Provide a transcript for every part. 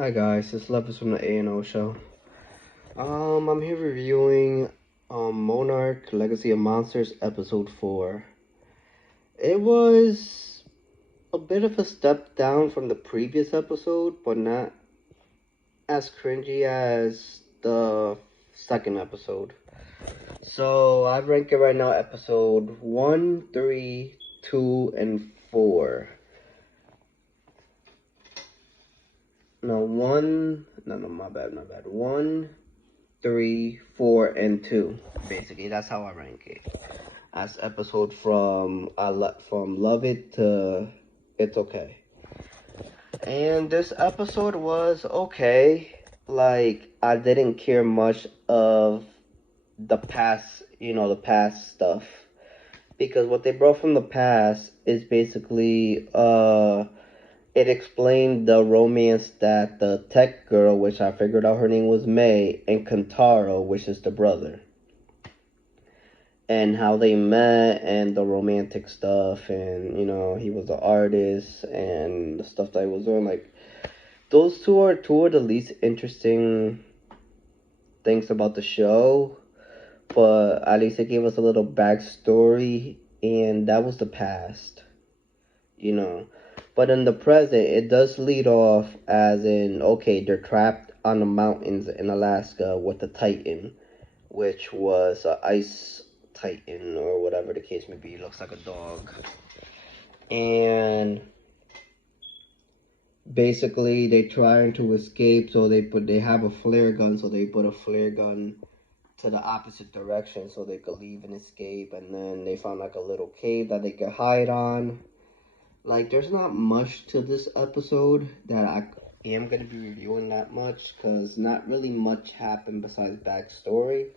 Hi guys, it's Lepus from the A&O show. I'm here reviewing Monarch Legacy of Monsters episode 4. It was a bit of a step down from the previous episode, but not as cringy as the second episode. So I rank it right now episode 1, 3, 2, and 4. My bad. 1, 3, 4, and 2. Basically, that's how I rank it. As episode from Love It to It's Okay. And this episode was okay. Like, I didn't care much of the past, the past stuff. Because what they brought from the past is basically, it explained the romance that the tech girl, which I figured out her name was May, and Kentaro, which is the brother. And how they met and the romantic stuff, and he was an artist and the stuff that he was doing. Like, those two are two of the least interesting things about the show, but at least it gave us a little backstory, and that was the past, you know. But in the present, it does lead off as in, okay, they're trapped on the mountains in Alaska with the Titan, which was an ice Titan or whatever the case may be. It looks like a dog. And basically they trying to escape, so they have a flare gun, so they put a flare gun to the opposite direction so they could leave and escape. And then they found like a little cave that they could hide on. Like, there's not much to this episode that I am going to be reviewing that much, because not really much happened besides backstory.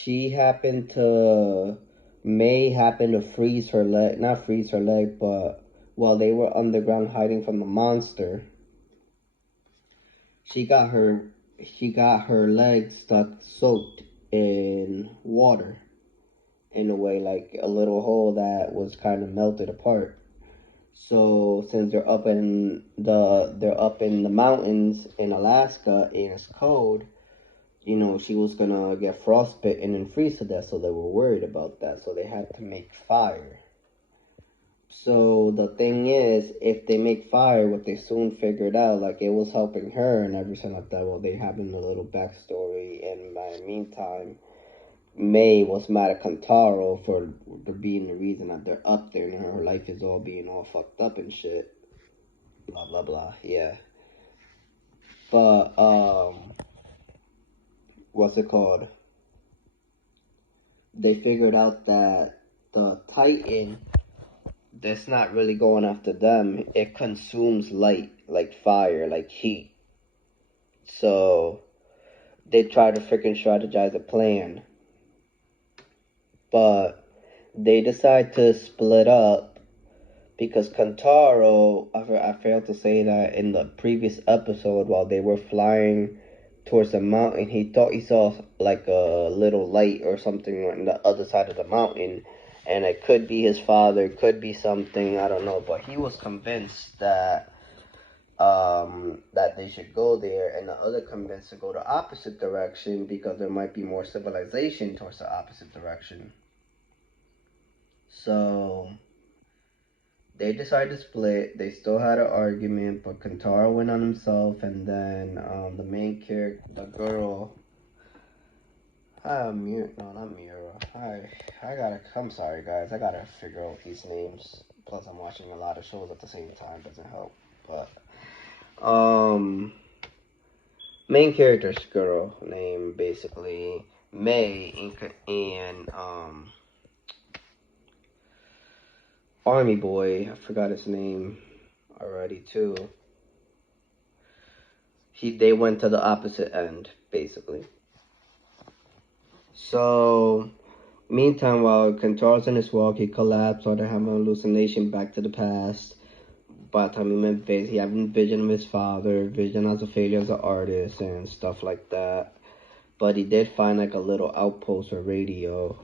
May happened to freeze her leg, not freeze her leg, but while they were underground hiding from the monster, she got her leg stuck, soaked in water, in a way, like a little hole that was kind of melted apart. So since they're up in the mountains in Alaska and it's cold, she was gonna get frostbitten and freeze to death, so they were worried about that, so they had to make fire. So the thing is, if they make fire, what they soon figured out, like, it was helping her and everything like that. Well, they having a little backstory, and by the meantime, May was mad at Kentaro for being the reason that they're up there, and her life is all being all fucked up and shit. Blah blah blah. Yeah. But what's it called? They figured out that the Titan, that's not really going after them. It consumes light, like fire, like heat. So they try to freaking strategize a plan. But they decide to split up because Kantaro, I failed to say that in the previous episode, while they were flying towards the mountain, he thought he saw like a little light or something on the other side of the mountain, and it could be his father, could be something, I don't know, but he was convinced that that they should go there, and the other convinced to go the opposite direction because there might be more civilization towards the opposite direction. So they decided to split. They still had an argument, but Kantaro went on himself, and then the main character, the girl, not Mira. I'm sorry guys, I gotta figure out these names. Plus I'm watching a lot of shows at the same time, doesn't help. But main character's girl named basically May and Army Boy, I forgot his name already too. They went to the opposite end, basically. So, meantime, while Kantaro's in his walk, he collapsed, started having an hallucination back to the past. By the time he met Vase, he had a vision of his father, vision as a failure as an artist, and stuff like that. But he did find like a little outpost or radio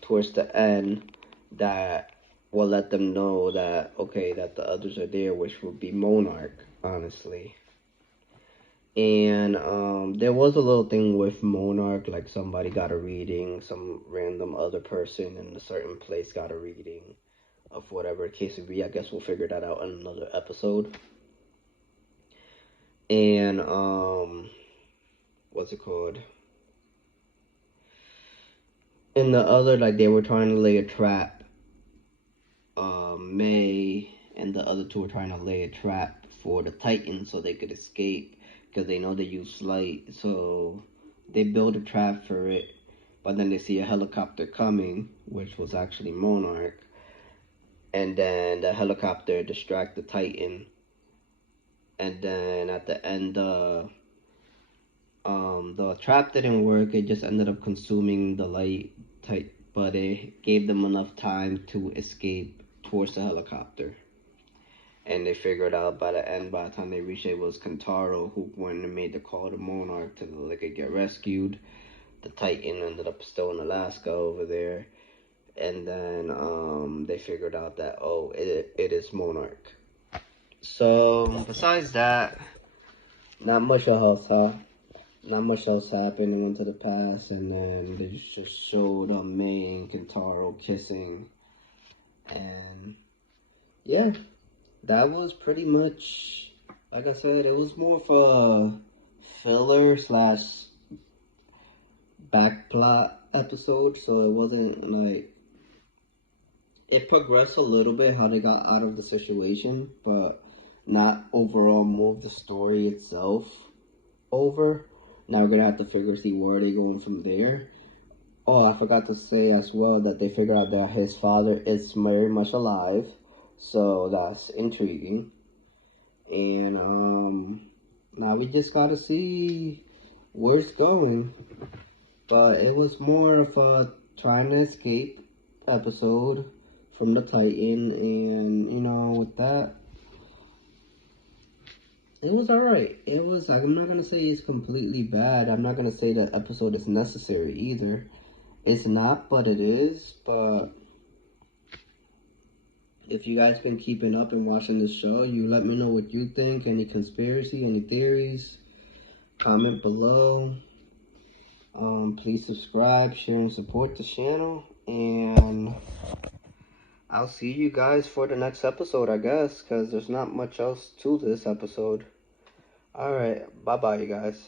towards the end that will let them know that, okay, that the others are there, which would be Monarch, honestly. And there was a little thing with Monarch, like somebody got a reading, some random other person in a certain place got a reading of whatever the case would be. I guess we'll figure that out in another episode. And what's it called? In the other, like they were trying to lay a trap. May and the other two were trying to lay a trap for the Titans so they could escape because they know they use light. So they build a trap for it, but then they see a helicopter coming, which was actually Monarch, and then the helicopter distract the Titan, and then at the end, the trap didn't work. It just ended up consuming the light type, but it gave them enough time to escape towards the helicopter. And they figured out by the end, by the time they reached it, was Kentaro who went and made the call to Monarch to like get rescued. The Titan ended up still in Alaska over there, and then they figured out that, oh, it is Monarch. So besides that, not much else, huh? Not much else happened. They went to the past, and then they just showed May and Kentaro kissing, and yeah, that was pretty much, like I said, it was more of a filler slash backplot episode, so it wasn't like, it progressed a little bit how they got out of the situation, but not overall move the story itself over. Now we're gonna have to see where they going from there. Oh, I forgot to say as well that they figured out that his father is very much alive, so that's intriguing. And now we just gotta see where it's going. But it was more of a trying to escape episode from the Titan, and with that, it was alright. It was, I'm not gonna say it's completely bad. I'm not gonna say that episode is necessary either. It's not, but it is. But if you guys been keeping up and watching the show, you let me know what you think. Any conspiracy, any theories, comment below. Please subscribe, share, and support the channel. And I'll see you guys for the next episode, I guess, because there's not much else to this episode. Alright, bye-bye, you guys.